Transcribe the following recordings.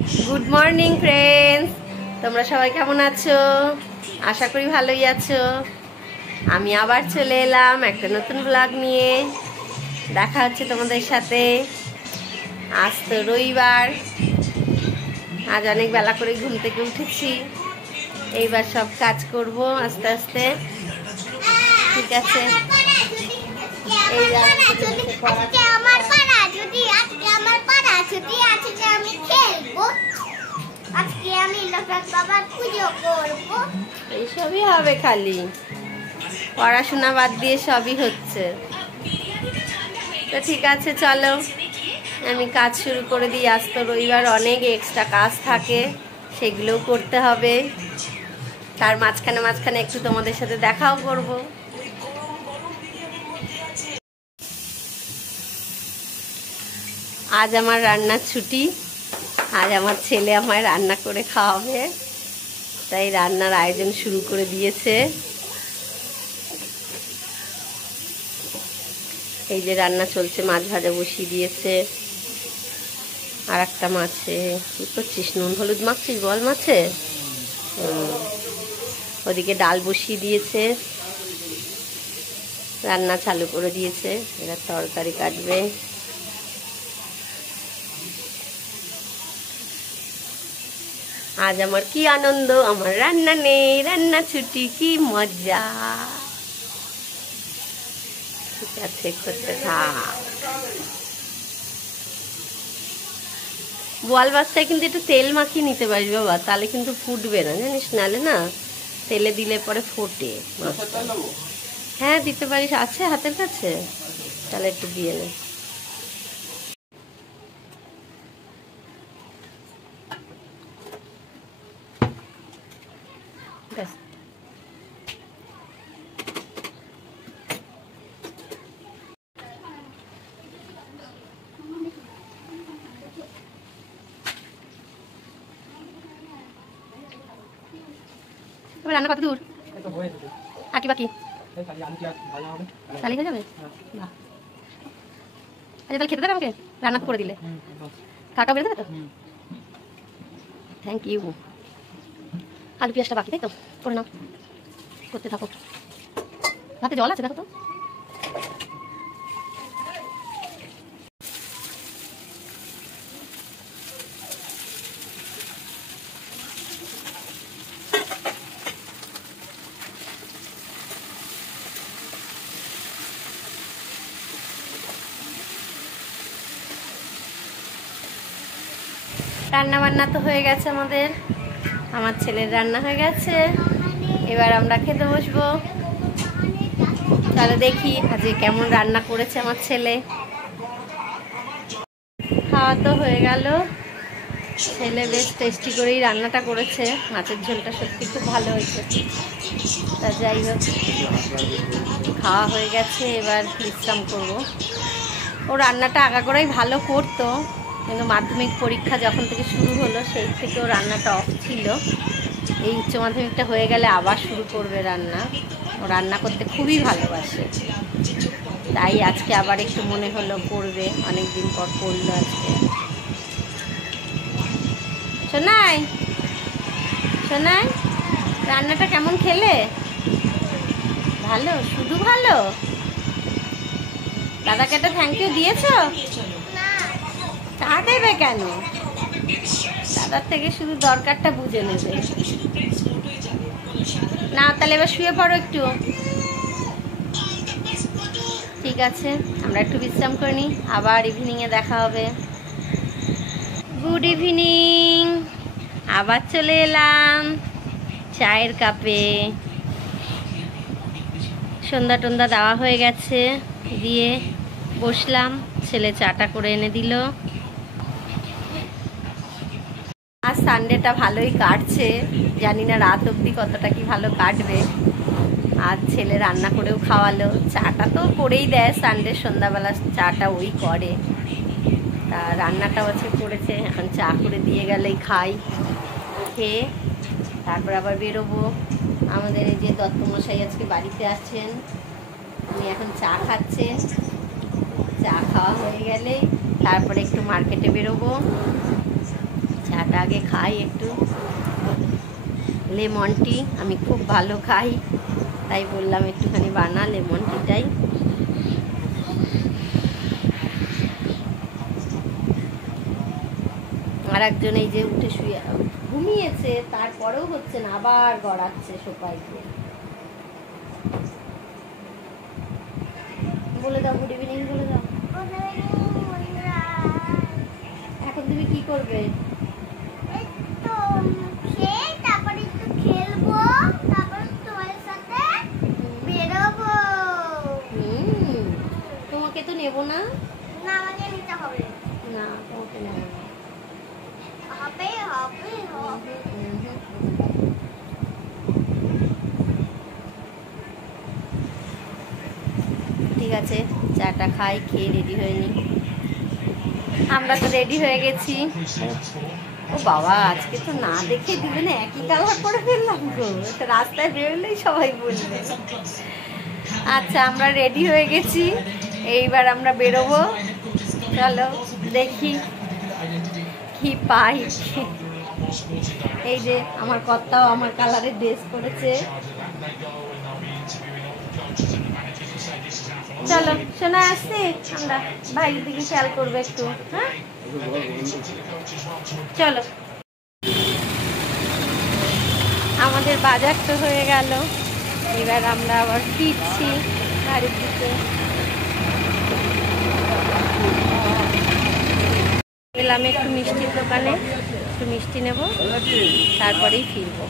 Good morning friends, তোমরা সবাই কেমন আছো? আশা করি ভালোই আছো। আমি আবার চলে এলাম একটা নতুন ব্লগ নিয়ে। দেখা হচ্ছে তোমাদের সাথে। আজ তো রবিবার, আজ অনেক বেলা করে ঘুম থেকে উঠেছি। এইবার সব কাজ করব আস্তে আস্তে। ঠিক আছে, এই এইসবই হবে, খালি পড়াশোনা বাদ দিয়ে সবই হচ্ছে। তো ঠিক আছে, চলো আমি কাজ শুরু করে দিই। আজ তো রবিবার, অনেক এক্সট্রা কাজ থাকে, সেগুলোও করতে হবে। তার মাঝখানে মাঝখানে একটু তোমাদের সাথে দেখাও করব। আজ আমার রান্নার ছুটি। আজ আমার ছেলে আমায় রান্না করে খাওয়াবে, তাই রান্নার আয়োজন শুরু করে দিয়েছে। এই যে রান্না চলছে, মাছ ভাজা বসিয়ে দিয়েছে। আর একটা মাছে কি করছিস? নুন হলুদ মাখছিস? বল মাছে। ওদিকে ডাল বসিয়ে দিয়েছে, রান্না চালু করে দিয়েছে। এবার তরকারি কাটবে। আজ আমার কি আনন্দ, আমার রান্না নেই, রান্না ছুটি, কি মজা। ঠিক আছে, করতে থাক। বোয়াল বাচ্চায় কিন্তু একটু তেল মাখিয়ে নিতে পারিস বাবা, তাহলে কিন্তু ফুটবে না, জানিস? নালে না, তেলে দিলে পরে ফোটে। হ্যাঁ দিতে পারিস, আছে হাতের কাছে, তাহলে একটু দিয়ে নে। রান্না কত দূর? আর কি বাকি? তাহলে হয়ে যাবে। আচ্ছা, তাহলে খেতে দেবে আমাকে রান্না করে দিলে? কাকা বেরোতে দেবে তো? Thank you. আলু পেঁয়াজটা বাকি, তাই তো? করে নাও, করতে থাকো। ভাতে জল আছে দেখো তো। রান্না বান্না তো হয়ে গেছে আমাদের। আমার ছেলের রান্না হয়ে গেছে, এবার আমরা খেতে বসবো। তাহলে দেখি আজকে কেমন রান্না করেছে আমার ছেলে। খাওয়া তো হয়ে গেল। ছেলে বেশ টেস্টি করেই রান্নাটা করেছে। মাছের ঝোলটা সত্যি খুব ভালো হয়েছে। তা যাই হোক, খাওয়া হয়ে গেছে, এবার বিশ্রাম করবো। ও রান্নাটা আগাগোড়াই ভালো করতো, কিন্তু মাধ্যমিক পরীক্ষা যখন থেকে শুরু হলো সেই থেকে ও রান্নাটা অফ ছিল। এই উচ্চ মাধ্যমিকটা হয়ে গেলে আবার শুরু করবে রান্না। ও রান্না করতে খুবই ভালোবাসে, তাই আজকে আবার একটু মনে হলো করবে, অনেক দিন পর করলো আজকে। শোনাই শোনাই, রান্নাটা কেমন খেলে? ভালো? শুধু ভালো? দাদাকে একটা থ্যাংক ইউ দিয়েছো? তা দেবে কেন? দাদার থেকে শুধু দরকারটা বুঝে নেবে না। তাহলে এবার শুয়ে পড়ো একটু। ঠিক আছে, আমরা একটু বিশ্রাম করে নিই, আবার ইভিনিংয়ে দেখা হবে। গুড ইভিনিং, আবার চলে এলাম চায়ের কাপে। সন্ধ্যা টন্ধা দেওয়া হয়ে গেছে, দিয়ে বসলাম। ছেলে চাটা করে এনে দিল। আজ সানডেটা ভালোই কাটছে, জানি না রাত অবধি কতটা কি ভালো কাটবে। আজ ছেলে রান্না করেও খাওয়ালো। চাটা তো করেই দেয়, সানডে সন্ধ্যাবেলা চাটা ওই করে। তা রান্নাটাও আছে করেছে, এখন চা করে দিয়ে গেলেই খাই। খেয়ে তারপর আবার বেরোবো। আমাদের এই যে দত্তমশাই আজকে বাড়িতে আছেন, উনি এখন চা খাচ্ছেন। চা খাওয়া হয়ে গেলে তারপরে একটু মার্কেটে বেরোবো। চাটা আগে খাই একটু লেমন টি, আমি খুব ভালো খাই, তাই বললাম একটুখানি বানা লেমন টিটাই। আর একজন এই যে উঠে শুয়ে ঘুমিয়েছে, তারপরেও হচ্ছে না, আবার গড়াচ্ছে সোফাইতে। বলে দাও গুড ইভিনিং, বলে দাও। এখন তুমি কি করবে? তোমাকে তো নেবো না। না, আমাকে নিতে হবে না, তোমাকে নেবো না। ঠিক আছে, চাটা খাই, খেয়ে রেডি হয়ে নি। আমরা তো রেডি হয়ে গেছি। ও বাবা, আজকে তো না দেখে দিবে না, একই কালার করে ফেললাম গো, রাস্তায় বেরোলেই সবাই বলবে। আচ্ছা, আমরা রেডি হয়ে গেছি, এইবার আমরা বেরোবো। চলো দেখি কি পাই। এই যে আমার কর্তাও আমার কালারের ড্রেস পরেছে। চলো শোনা, আসছি, আমরা বাইরের দিকে খেয়াল করবো একটু। হ্যাঁ চলো, আমাদের বাজার তো হয়ে গেল, এবার আমরা আবার ফিরছি বাড়ির দিকে। গেলাম একটু মিষ্টির দোকানে, একটু মিষ্টি নেব, তারপরেই ফিরবো।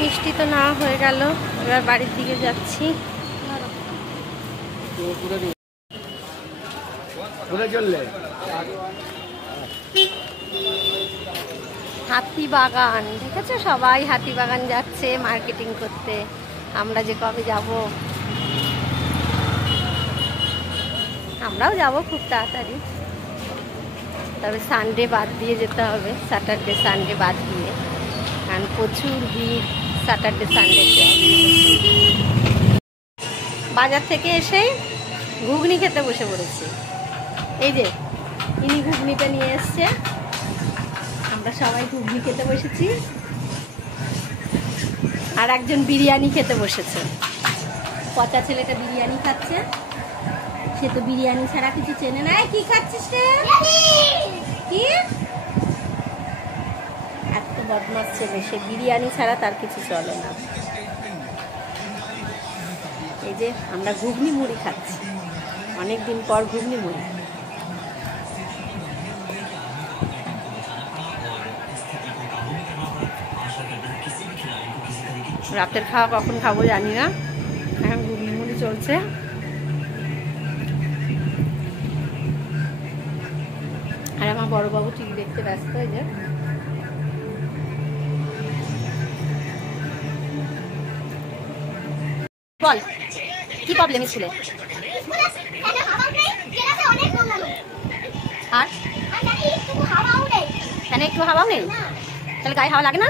মিষ্টি তো না হয়ে গেল, এবার বাড়ির দিকে যাচ্ছি। হাতি বাগান দেখেছো, সবাই হাতি বাগান যাচ্ছে মার্কেটিং করতে, আমরা যে কবে যাব। আমরাও যাব খুব তাড়াতাড়ি, তবে সানডে বাদ দিয়ে যেতে হবে, স্যাটারডে সানডে বাদ দিয়ে, কারণ প্রচুর ভিড় স্যাটারডে সানডেতে। বাজার থেকে এসে ঘুগনি খেতে বসে পড়েছি। এই যে ইনি ঘুগনিটা নিয়ে এসছে, আমরা সবাই ঘুগনি খেতে বসেছি, আর একজন বিরিয়ানি খেতে বসেছে। পচা ছেলেটা বিরিয়ানি খাচ্ছে, সে তো বিরিয়ানি ছাড়া কিছু চেনে না। কি খাচ্ছিস রে? কি এত বদমাস ছেলে, সে বিরিয়ানি ছাড়া তার কিছু চলে না। এই যে আমরা ঘুগনি মুড়ি খাচ্ছি, অনেকদিন পর ঘুগনি মুড়ি। রাতের খাওয়া কখন খাবো জানি না, এখন ঘুগনি মুড়ি চলছে। আর আমার বড়বাবু টিভি দেখতে ব্যস্ত। এই যে বল কি প্রবলেম স্কুলে? আর ফ্যানে একটু হাওয়াও নেই, তাহলে গায়ে হাওয়া লাগে না?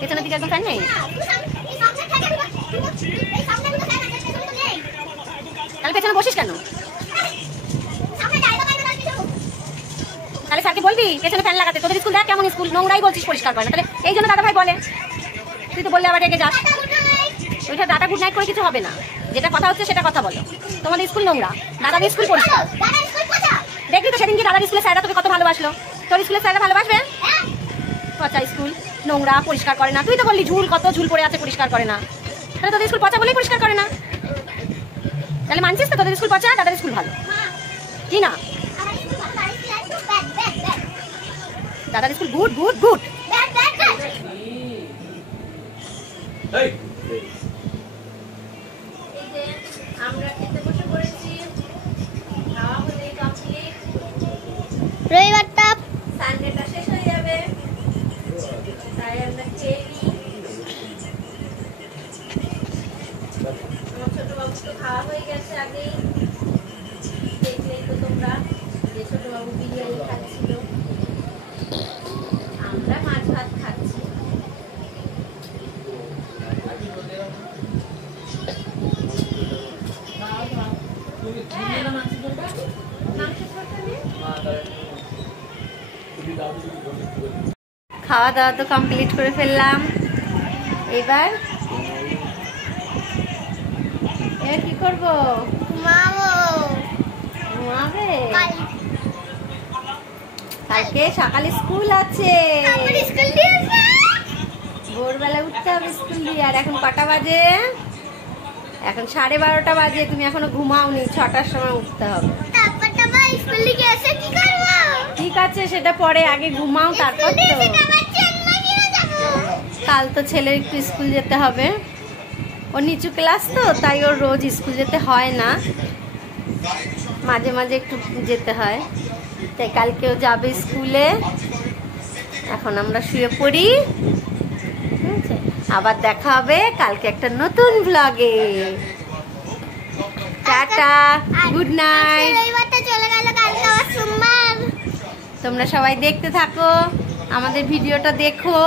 পেছনের দিকে একদম ফ্যান নেই, তাহলে পেছনে বসিস কেন? তাহলে স্যারকে বলবি পেছনে ফ্যান লাগাতে। তোদের স্কুল দেখ কেমন স্কুল, নোংরাই বলছিস, পরিষ্কার করে না। তাহলে এই জন্য দাদা ভাই বলে, তুই তো বললে আবার রেগে যাস। ওইটা দাদা গুড নাইট করে কিছু হবে না, যেটা কথা হচ্ছে সেটা কথা বলো। তোমাদের স্কুল নোংরা, দাদাদের স্কুল পরিষ্কার। দেখবি তো সেদিনকে দাদার স্কুলের স্যাররা তোকে কত ভালোবাসলো, তোর স্কুলের স্যাররা ভালোবাসবে? পচা স্কুল, নোংরা, পরিষ্কার করে না। তুই তো বললি ঝুল, কত ঝুল পড়ে আছে, পরিষ্কার করে না। তাহলে তোদের স্কুল পচা বলেই পরিষ্কার করে না। তাহলে মানছিস তো তোদের স্কুল পচা, দাদার স্কুল ভালো, কি না? দাদার স্কুল গুড গুড গুড। আমরা খেতে বসে পড়েছি, খাওয়া হলেই কমপ্লিট। রবিবারটা সানডেটা শেষ হয়ে যাবে, তাই আমরা খেয়ে নিই। আমার ছোট বাবু তো খাওয়া হয়ে গেছে আগেই, দেখলেই তো তোমরা যে ছোট বাবু বিরিয়ানি খাচ্ছিল, আমরা মাছ ভাত খাচ্ছি। খাওয়া দাওয়া তো কমপ্লিট করে ফেললাম। এবার কি করবো? ঘুমাবে? কালকে সকালে স্কুল আছে, ভোরবেলা উঠতে হবে স্কুল দিয়ে। আর এখন কটা বাজে? এখন 12:30 বাজে। তুমি এখনো ঘুমাওনি, 6টার সময় উঠতে হবে। ঠিক আছে, সেটা পরে, আগে ঘুমাও তারপর তো। কাল তো ছেলের একটু স্কুল যেতে হবে, ও নিচু ক্লাস তো, তাই ওর রোজ স্কুল যেতে হয় না, মাঝে মাঝে একটু যেতে হয়, তাই কালকেও যাবে স্কুলে। এখন আমরা শুয়ে পড়ি, আবার দেখা হবে কালকে একটা নতুন ব্লগে। Tata, good night. তোমরা সবাই দেখতে থাকো, আমাদের ভিডিওটা দেখো,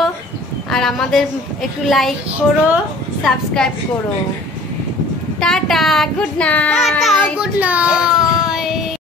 আর আমাদের একটু লাইক করো, সাবস্ক্রাইব করো। Tata, good night.